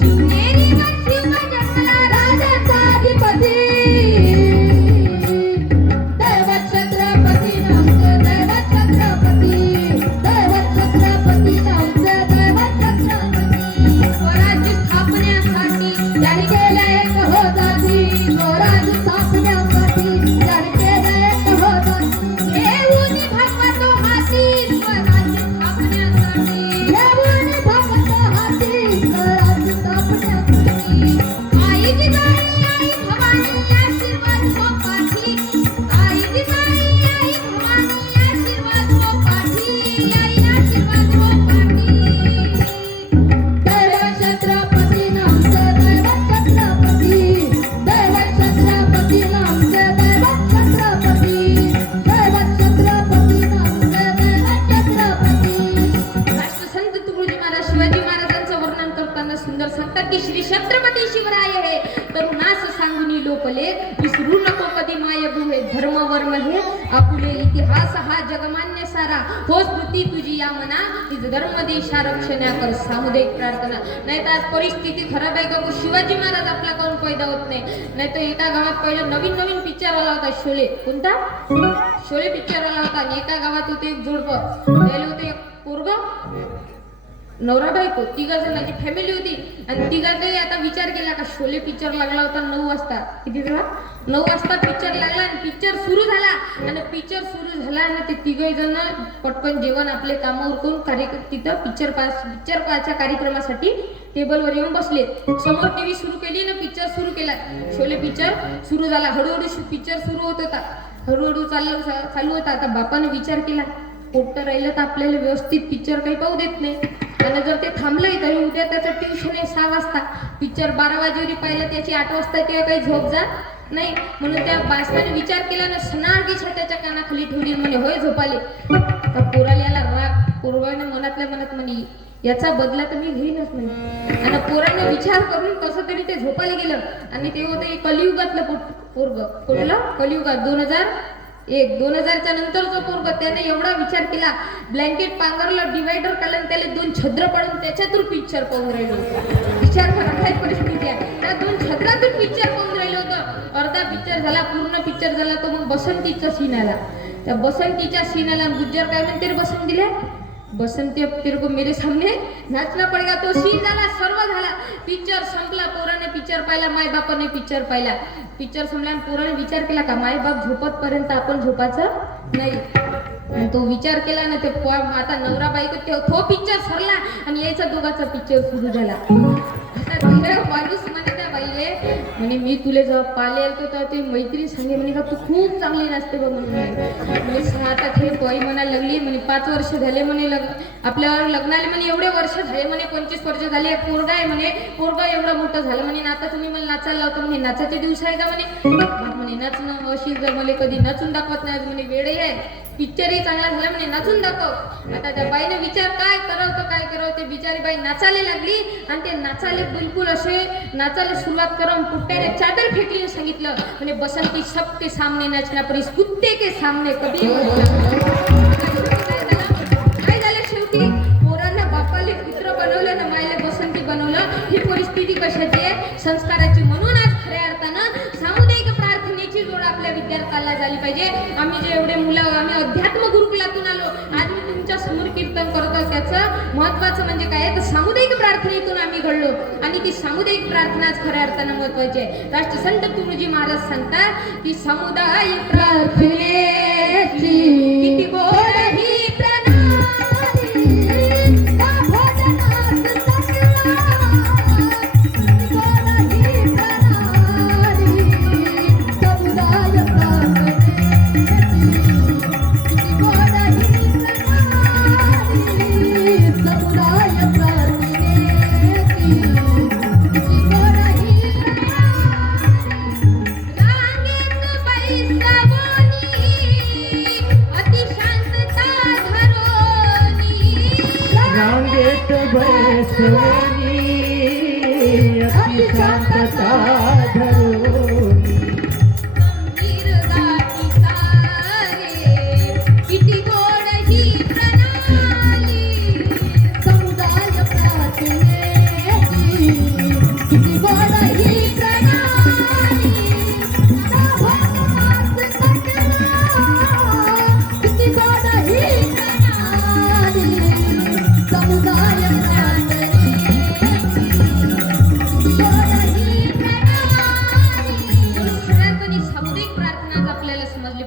शिवनेरीवर शिव जन्मला राजांचा अधिपती दैवत छत्रपती आमचे दैवत छत्रपती दैवत छत्रपती आमचे दैवत छत्रपती स्वराज्य स्थापनेसाठी ज्यांनी केलं एक होताची स्वराज्य स्थापण्यासाठी ज्यांनी केलं एक होताची घेऊन भगवतो हाती स्वराज्य स्थापनेसाठी घेऊन भगवतो हाती स्वराज्य स्थापण्यासाठी आई जिजाई आई भवानी आशीर्वाद हो पाठी आई जिजाई आई भवानी आशीर्वाद हो पाठी आई आशीर्वाद हो पाठी दैवत छत्रपती आमचे दैवत छत्रपती दैवत छत्रपती आमचे दैवत छत्रपती दैवत छत्रपती आमचे दैवत छत्रपती राष्ट्रसंत तुकडोजी महाराज शिवाजी महाराजांचं वर्णन करताना सुंदर सांगतात की श्री छत्रपती शिवराय हे तरुणास सांगुनी लोकले विसरू नको कधी मायबू हे धर्म वर्म हे आपुले इतिहास हा जगमान्य सारा हो स्मृती तुझी या मना तिज धर्म देशा रक्षणा कर सामुदायिक प्रार्थना. नाही तर आज परिस्थिती खराब आहे का शिवाजी महाराज आपला काऊन पैदा होत नाही तर एका गावात पहिलं नवीन नवीन पिक्चर आला होता शोले कोणता शोले पिक्चर आला होता आणि एका गावात होते एक जोडपं त्याला होते एक पोरग नवरा बायको तिघा जणांची फॅमिली होती आणि तिघांनी आता विचार केला का शोले पिक्चर लागला होता 9 वाजता किती झाला 9 वाजता पिक्चर लागला आणि पिक्चर सुरू झाला आणि पिक्चर सुरू झाला आणि ते तिघे जण पटकन जेवण आपले कामावर करून तिथं पिक्चर पाहायच्या कार्यक्रमासाठी टेबलवर येऊन बसले. समोर टीव्ही सुरू केली ना पिक्चर सुरू केला शोले पिक्चर सुरू झाला. हळूहळू पिक्चर सुरू होत होता हळूहळू चालू होता. आता बापाने विचार केला पोट्ट राहिलं तर आपल्याला व्यवस्थित पिक्चर काही पाहू देत नाही आणि जर ते थांबलंय तरी उद्या त्याचं ट्युशन आहे 6 वाजता पिक्चर 12 वाजेवरी पाहिलं त्याची 8 वाजता ते काही झोप जात नाही म्हणून त्या बासनाने विचार केला ना सनारगी छात्याच्या कानाखाली ठेवली म्हणे होय झोपाले. तर पोराल्याला राग पोरवाने मनातल्या मनात म्हणे याचा बदला तर मी घेईनच म्हणे आणि पोराने विचार करून कसं तरी ते झोपायला गेलं आणि ते होतं कलियुगातलं पोरग कुठलं कलियुगात 2000च्या नंतरचं पोरग त्याने एवढा विचार केला ब्लँकेट पांघरलं डिवायडर काढलं त्याला 2 छद्र पाडून त्याच्यातून पिक्चर पाहून राहिलो होतं. विचार करा काय परिस्थिती आहे. त्या 2 छद्रातून पिक्चर पाहून राहिलं होतं. अर्धा पिक्चर झाला पूर्ण पिक्चर झाला तो मग बसंतीचा सीन आला. त्या बसंतीच्या सीन आला गुज्जर काय म्हणते रे बसंतीला बसंती अब तेरे को मेरे सामने नाचना पडेगा. तो सीन झाला सर्व झाला पिक्चर संपला. पोराने पिक्चर पाहिला माय बापाने पिक्चर पाहिला. पिक्चर संपला आणि पोराने विचार केला का माय बाप झोपत पर्यंत आपण झोपायचं नाही. तो विचार केला ना ते आता नवरा बायको तो पिक्चर सरला आणि यायचा दोघाचा पिक्चर सुरू झाला. आता माणूस म्हणे त्या बाईले म्हणे मी तुला जेव्हा पाले आलतो तेव्हा ते मैत्री सांगे म्हणे का तू खूप चांगली नाचते बघ म्हणे आता हे बाई म्हणायला लागली म्हणे 5 वर्ष झाले म्हणे आपल्यावर लग्नाला म्हणे एवढे वर्ष झाले म्हणे 25 वर्ष झाले पोरगा आहे म्हणे पोरगा एवढं मोठं झालं म्हणे आता तुम्ही मला नाचायला लावता म्हणे नाचाचे दिवस आहे का म्हणे नाचणं अशी जर मला कधी नचून दाखवत नाही म्हणे वेळही आहे पिक्चरही चांगला झाला म्हणे नाचून दाखव. आता त्या बाईने विचार काय करावं ते बिचारी बाई नाचायला लागली आणि ते नाचायला बिलकुल असे नाचायला सुरुवात करून पुट्ट्याने चादर फेकली सांगितलं म्हणजे बसंती सबके सामने नाचना पर इस कुत्ते के सामने कभी काय झालं शेवटी पोरांना बापाले पुत्र बनवलं ना मायले बसंती बनवलं. ही परिस्थिती कशाची आहे झाली पाहिजे. आम्ही जे एवढे मुलं आम्ही अध्यात्म गुरुकुलातून आलो, आज मी तुमच्या समोर कीर्तन करतो. त्याचं महत्वाचं म्हणजे काय आहे तर सामुदायिक प्रार्थनेतून आम्ही घडलो आणि ती सामुदायिक प्रार्थनाच खऱ्या अर्थानं महत्वाची आहे. राष्ट्रसंत तुकडोजी महाराज सांगतात की सामुदायिक प्रार्थनेची किती गोड ही प्रणाली, त्या भजनात अति शांतता धरून किती गोड ही प्रणाली, समुदाय प्रार्थनेची किती गोड ही प्रणाली, त्या भजनात किती गोड ही प्रणाली, समुदाय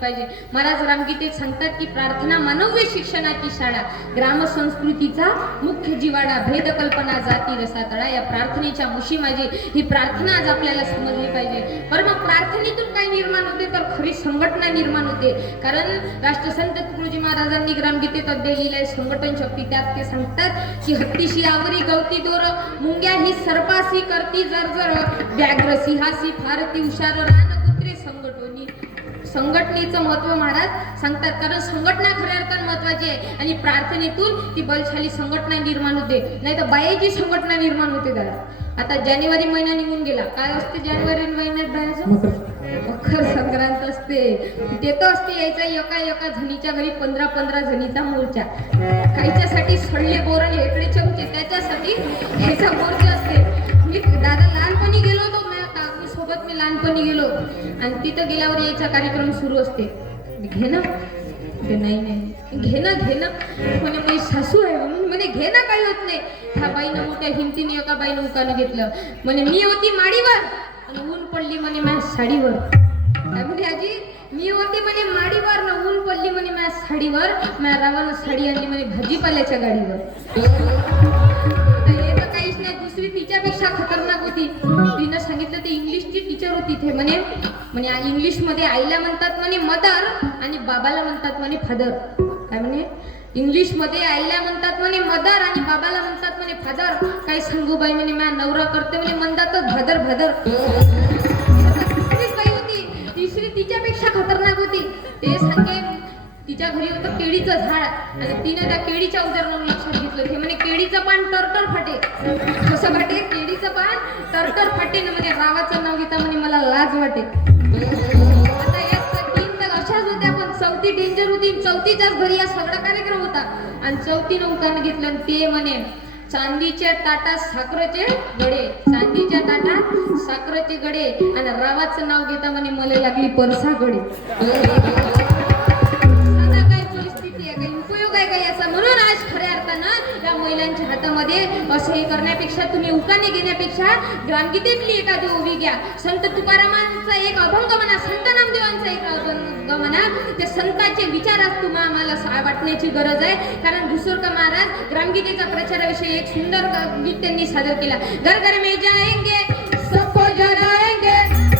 पाहिजे. महाराज रामगीतेत सांगतात की प्रार्थना मानव्य शिक्षणाची शाळा, ग्राम संस्कृतीचा मुख्य जिवाडा, भेद कल्पना जाती रसातळा. या प्रार्थनेच्या मुशी माझी ही प्रार्थना आज आपल्याला समजली पाहिजे. बरं मग प्रार्थनेतून काय निर्माण होते तर खरी संघटना निर्माण होते. कारण राष्ट्रसंत तुकडोजी महाराजांनी ग्रामगीतेत अध्याय लिहिलाय संघटन शक्ती. त्यात ते सांगतात की हत्तीशी आवरी गवती दोर, मुंग्या ही सर्पासी करती जर्जर, व्याघ्र सिंहासी फारती हुशार, रान कुत्रे संघटोनी. संघटनेचं महत्व महाराज सांगतात. कारण संघटना खऱ्या अर्थानं महत्वाची आहे आणि प्रार्थनेतून ती बलशाली संघटना निर्माण होते. नाही तर बायाची संघटना निर्माण होते. दादा आता जानेवारी महिना निघून गेला. काय असते जानेवारी महिन्यात बायाचं? मकर संक्रांत असते. तिथं असते यायचा एका जणीच्या घरी 15 जणीचा मोर्चा. खायच्यासाठी सडले बोरण हेकडे चमचे, त्याच्यासाठी ह्याचा मोर्चा असते. मी दादा लहानपणी गेलो होतो, सोबत मी लहानपणी गेलो आणि तिथं गेल्यावर यायचा कार्यक्रम सुरू असते. घेणं ते नाही घेणं म्हणे माझी सासू आहे म्हणून म्हणे घेणं काही होत नाही. ह्या बाईनं मोठ्या हिमतीने एका बाईनं उकानं घेतलं. म्हणे मी होती माडीवर आणि ऊन पडली म्हणे माझ्या साडीवर. काय म्हणे आजी? मी होती म्हणे माडीवर ना ऊन पडली म्हणे माझ्या साडीवर. माझ्या रावानं साडी आणली म्हणे भाजीपाल्याच्या गाडीवर. काहीच नाही. दुसरी तिच्यापेक्षा खतरनाक होती. तिनं सांगितलं ते इंग्लिशची टीचर होती. ते म्हणे इंग्लिश मध्ये आईला म्हणतात म्हणे मदर आणि बाबाला म्हणतात म्हणे फादर. काय म्हणे? इंग्लिश मध्ये आईला म्हणतात म्हणे मदर आणि बाबाला म्हणतात म्हणे फादर. काय सांगू बाई म्हणे माझा नवरा करते म्हणे म्हणतात भादर. दुसरीच बाई होती, तिसरी तिच्यापेक्षा खतरनाक होती. ते सांगे तिच्या घरी होतं केळीचं झाड आणि तिने त्या केळीच्या उदाहरणावरून लक्षात घेतलं. ते म्हणे केळीचं पान टरटर फाटे. कसं फाटे? केळीचं पान टरटर फाटे ना म्हणे रावाचं नाव घेता म्हणे मला लाज वाटे. आता यात 3 तर अशाच होत्या पण चौथी डेंजर होती. चौथीच्याच घरी हा सगळा कार्यक्रम होता आणि चौथीनं उकान घेतलं आणि ते म्हणे चांदीच्या ताटात साखरेचे गडे, चांदीच्या ताटात साखरेचे गडे आणि रावाचं नाव घेता म्हणे मला लागली परसा गडे. म्हणून आज खऱ्या अर्थानं या महिलांच्या हातामध्ये असं हे करण्यापेक्षा तुम्ही उकाने घेण्यापेक्षा ग्रामगीतेतली एखादी ओवी घ्या. संत तुकारामांचा एक अभंग म्हणा, संत नामदेवांचा एक अभंग म्हणा. त्या संतांचे विचार आज तुम्हाला आम्हाला वाटण्याची गरज आहे. कारण घुसरकर महाराज ग्रामगीतेचा प्रचाराविषयी एक सुंदर गीत त्यांनी सादर केला. घर घर में जाएंगे सबको जगाएंगे,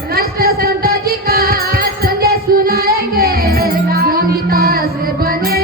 राष्ट्र संत जी का संदेश सुनाएंगे, ग्रामगीता से बने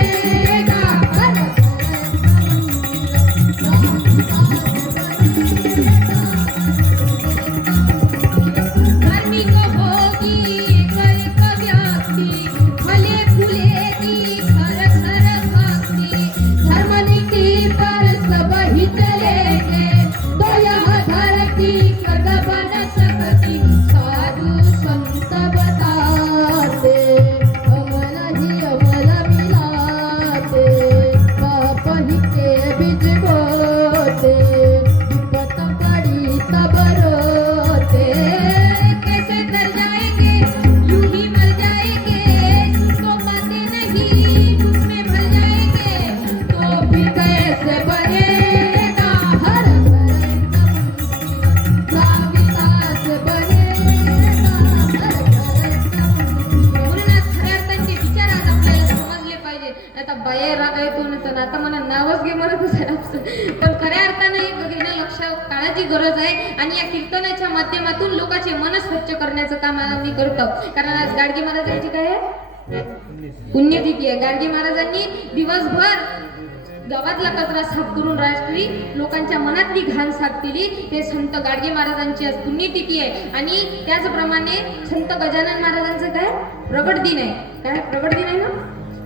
नावच घे म्हणत होता. पण खऱ्या अर्थाने घेणं लक्ष काळाची गरज आहे आणि या कीर्तनाच्या माध्यमातून लोकांचे मन स्वच्छ करण्याचं काम आम्ही करतो. कारण आज गाडगे महाराजांची काय आहे पुण्यतिथी आहे. गाडगे महाराजांनी दिवसभर गावातला कचरा साफ करून राष्ट्री लोकांच्या मनातली घाण साफ केली. हे संत गाडगे महाराजांची आज पुण्यतिथी आहे. आणि त्याचप्रमाणे संत गजानन महाराजांचं काय प्रगट दिन आहे. काय प्रगट दिन आहे ना,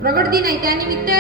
प्रगट दिन आहे. त्यानिमित्त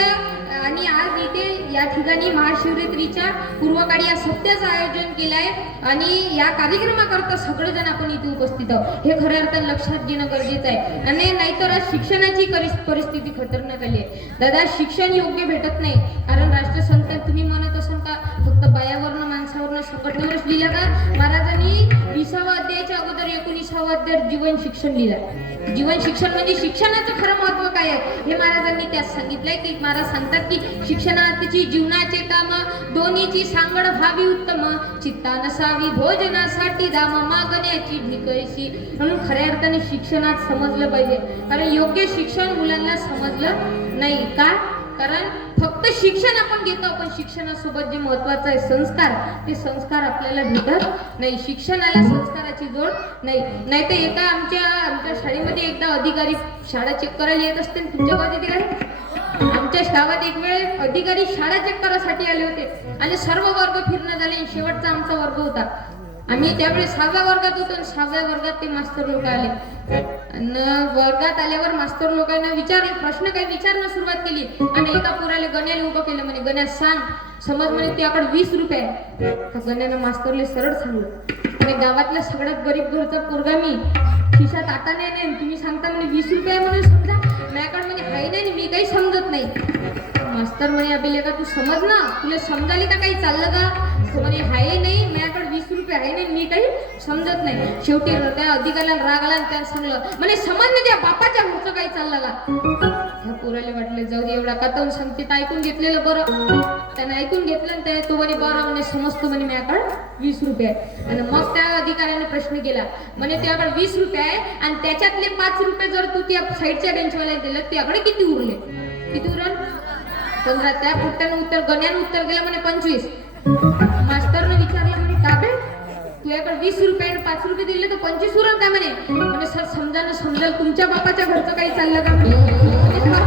आणि आज इथे या ठिकाणी महाशिवरात्रीच्या पूर्वकाळी या सत्याचं आयोजन केलं आहे आणि या कार्यक्रमाकरता सगळेजण आपण इथे उपस्थित आहोत. हे खऱ्या अर्थाने लक्षात घेणं गरजेचं आहे. आणि नाहीतर आज शिक्षणाची परिस्थिती खतरनाक आली आहे. दादा शिक्षण योग्य भेटत नाही. कारण राष्ट्रसंत तुम्ही म्हणत असाल का फक्त बायावरनं माणसावरनं संकटावरच लिहिलं का? महाराजांनी 20व्या अध्यायाच्या अगोदर 19व्या अध्यायात जीवन शिक्षण लिहिलं. जीवन शिक्षण म्हणजे शिक्षणाचं खरं महत्व काय आहे हे महाराजांनी त्यात सांगितलंय. की महाराज सांगतात की शिक्षणाची जीवनाचे काम दोन्हीची सांगड व्हावी उत्तम, चित्ता नसावी भोजनासाठी दाम मागण्याची ढिकळशी. म्हणून खऱ्या अर्थाने शिक्षणात समजलं पाहिजे. कारण योग्य शिक्षण मुलांना समजलं नाही का? कारण फक्त शिक्षण आपण घेतो पण शिक्षणासोबत जे महत्वाचं आहे संस्कार, ते संस्कार आपल्याला भेटत नाही. शिक्षणाला संस्काराची जोड नाही. नाही तर एका आमच्या शाळेमध्ये एकदा अधिकारी शाळा चेक करायला येत असते. तुमच्या गावात येते काय? आमच्या गावात एक वेळ अधिकारी शाळा चेक करायसाठी आले होते आणि सर्व वर्ग फिरणं झाले. शेवटचा आमचा वर्ग होता. आम्ही त्यावेळी 6व्या वर्गात होतो आणि 6व्या वर्गात ते मास्तर लोक आले. वर्गात आल्यावर मास्तर लोकांना प्रश्न काही विचारणं सुरुवात केली आणि एका पोराला गण्याला उभं केलं. म्हणे गण्या सांग, समज म्हणे त्याकडे 20 रुपये. गण्यानं मास्तरले सरळ सांगलं आणि गावातल्या सगळ्यात गरीब घरचा पोरगा मी, खिशात आता नाही, तुम्ही सांगता म्हणे 20 रुपये म्हणून समजा माझ्याकडे म्हणे हाय नाही, मी काही समजत नाही. मास्तर म्हणे अबे लेका तू समज ना, तुला समजाली का काही चाललं का? तो म्हणे हाय नाही, माझ्याकडे 20 रुपये आहे नाही, मी काही समजत नाही. शेवटी त्या अधिकाऱ्याला राग आला आणि त्यानं सांगलं म्हणे समज ना त्या बापाच्या घरचं काही चाललं का? ह्या पोराला वाटलं जाऊ दे एवढा कथावून सांगते तर ऐकून घेतलेलं बरं. त्यानं ऐकून घेतलं आणि तो म्हणे बरं म्हणे समजतो म्हणे माझ्याकडे 20 रुपये आहे. आणि मग त्या अधिकाऱ्याने प्रश्न केला म्हणे त्याकडे 20 रुपये आहे आणि त्याच्यातले 5 रुपये जर तू त्या साईडच्या बेंचवाल्याला दिलं त्याकडे किती उरले? किती उरल? 15. त्या पोट्ट्यानं गण्यानं उत्तर दिलं म्हणे 25. मास्तरनं विचारलं म्हणे का बे तुझ्याकडे 20 रुपये आणि 5 रुपये दिले तर 25 उरल का? म्हणे सर समजेल तुमच्या बापाच्या घरचं काही चाललं का? म्हणे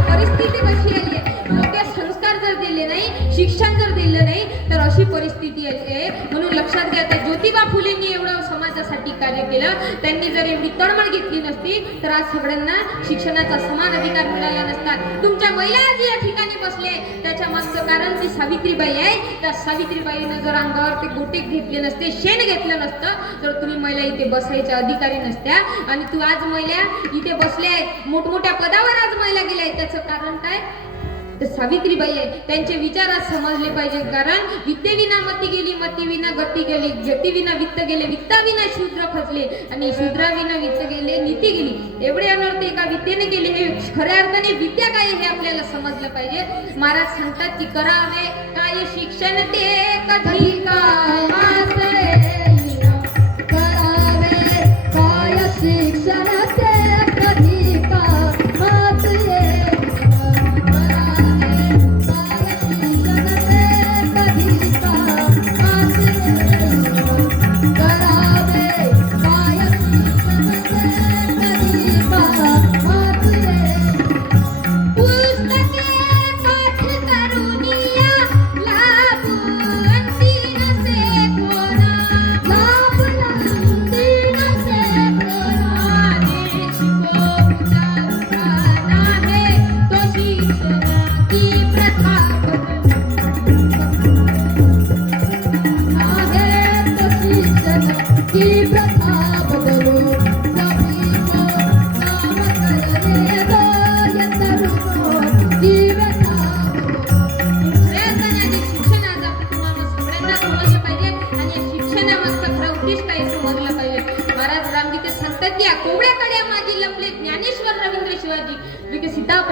परिस्थिती कशी आली आहे. योग्य संस्कार जर दिले नाही, शिक्षण जर दिलं नाही तर अशी परिस्थिती आहे. म्हणून लक्षात घ्या त्या ज्योतिबा फुलेंनी एवढं समाजासाठी कार्य केलं. त्यांनी जर एवढी तळमळ घेतली नसती तर आज सगळ्यांना शिक्षणाचा समान अधिकार मिळाला नसता. तुमच्या महिला आज या ठिकाणी बसले त्याच्या मागचं कारण ती सावित्रीबाई आहे. त्या सावित्रीबाईनं जर अंगावर ते गोटे घेतले नसते, शेण घेतलं नसतं तर तुम्ही महिला इथे बसायच्या अधिकारी नसत्या. आणि तू आज महिला इथे बसल्या आहेत, मोठमोठ्या पदावर आज महिला गेल्या आहेत. त्याचं कारण काय? तर सावित्रीबाई आहे. त्यांचे विचार आज समजले पाहिजे. कारण विद्येविना मती गेली, मतीविना गती गेली, गतीविना वित्त गेले, वित्ताविना शूद्र खचले आणि शूद्राविना वित्त गेले, नीती गेली. एवढे अनर्थ एका विद्येने गेले. हे खऱ्या अर्थाने विद्या काय हे आपल्याला समजलं पाहिजे. महाराज सांगतात की करावे काय शिक्षण ते कधी काय करावे काय शिक्षण ते कधी पुस्तके पाठ करून या लाभू अंती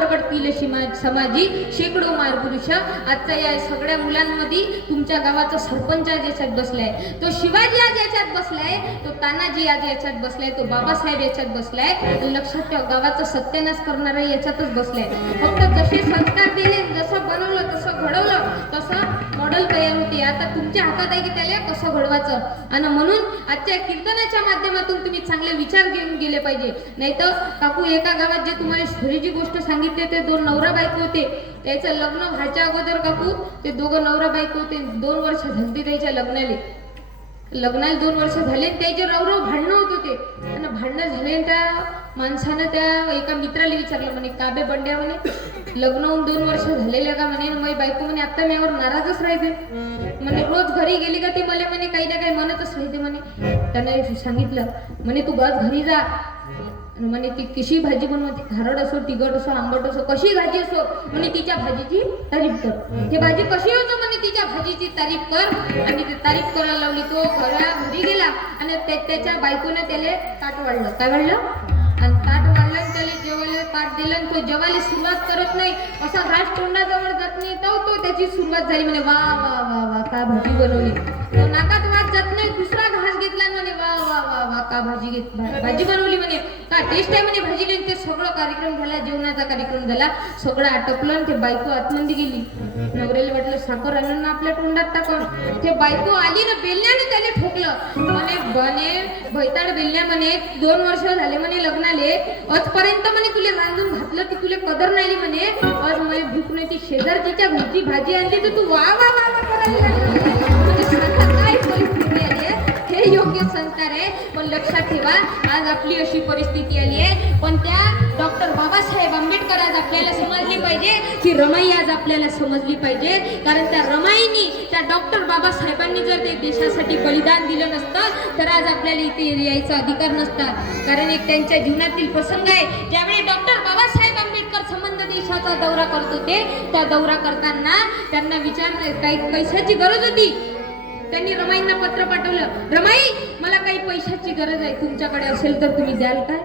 बरबडतील समाजी शेकडो मारपुरुष. आजच्या या सगळ्या मुलांमध्ये तुमच्या गावाचा सरपंच आज याच्यात बसलाय, तो शिवाजी आज याच्यात बसलाय, तो तानाजी आज याच्यात बसलाय, तो बाबासाहेब याच्यात बसलाय. लक्षात ठेवा, गावाचा सत्यानाश करणारा याच्यातच बसलाय. फक्त जसे संस्कार दिले, जसं बनवलं तसं घडवलं तसं मॉडेल तयार होते. आता तुमच्या हातात आहे की त्याला कसं घडवायचं. आणि म्हणून आजच्या कीर्तनाच्या माध्यमातून तुम्ही चांगले विचार घेऊन गेले पाहिजे. नाही तर काकू एका गावात जे तुम्हाला स्टोरीची गोष्ट सांगितली ते 2 नवरा बायको होते. त्याचं लग्न व्हायच्या अगोदर काकू ते दोघं नवरा बायको होते. 2 वर्ष झाली त्याच्या लग्नाला 2 वर्ष झाले. त्याचे रवरव भांडणं होत होते. आणि भांडणं झाले, त्या माणसानं त्या एका मित्राला विचारलं, म्हणे काबे बंड्या, म्हणे लग्न होऊन 2 वर्ष झालेले का, म्हणे माझी बायको म्हणे आता माझ्यावर नाराजच राहते, म्हणे रोज घरी गेली का ती मला म्हणे काही ना काही म्हणतच राहते. म्हणे त्याने सांगितलं, म्हणे तू बस घरी जा, म्हणे ती कशी भाजी बनवते, खारड असो, तिखट असो, आंबट असो, कशी भाजी असो, म्हणे तिच्या भाजीची तारीफ कर. ती भाजी कशी होतो, म्हणे तिच्या भाजीची तारीफ कर. आणि ती तारीफ करायला लावली. तो घरी गेला आणि त्याच्या बायकोने त्याला ताट वाढलं. काय वाढलं? आणि ताट वाढलं आणि त्याला जेवायला ताट दिलं. आणि तो जेवायला सुरुवात करत नाही, असा घास तोंडाजवळ जात नाही, तो त्याची सुरुवात झाली. म्हणे वा वा वा वा का भाजी बनवली. तो नाकात वाद जात नाही, दुसरा घास घेतला. म्हणे वा वा वा वा का भाजी बनवली, म्हणे का टेस्ट आहे, म्हणे भाजी. ते सगळं कार्यक्रम झाला, जेवणाचा कार्यक्रम झाला, सगळं आटपलं. आणि ते बायको आतमध्ये गेली. नवऱ्याला वाटलं साखर आणून ना आपल्या तोंडात टाकून. ते बायको आली ना, बेलण्याने त्याला ठोकलं. म्हणे भैताड बेलण्या, म्हणे 2 वर्ष झाले म्हणे लग्नाले, आजपर्यंत म्हणे तुला रांधून घातलं की तुला कदर नाही. म्हणे आज मला भूक नाही, ती शेजारच्या घरची भाजी आणली तर तू वा वा वा वा करायला लागली. म्हणजे काय परिस्थिती आली आहे, हे योग्य संस्कार आहे. पण लक्षात ठेवा, आज आपली अशी परिस्थिती आली आहे. पण त्या डॉक्टर बाबासाहेब आंबेडकर आज आपल्याला समजली पाहिजे, की रमाई आज आपल्याला समजली पाहिजे. कारण त्या रमाईनी, त्या डॉक्टर बाबासाहेबांनी जर ते देशासाठी बलिदान दिलं नसतं तर आज आपल्याला इथे यायचा अधिकार नसता. कारण एक त्यांच्या जीवनातील प्रसंग आहे, ज्यावेळी डॉक्टर बाबासाहेब आंबेडकर संबंध देशाचा दौरा करत होते. त्या दौरा करताना त्यांना काही पैशाची गरज होती. त्यांनी रमाईंना पत्र पाठवलं, रमाई मला काही पैशाची गरज आहे, तुमच्याकडे असेल तर तुम्ही द्याल काय.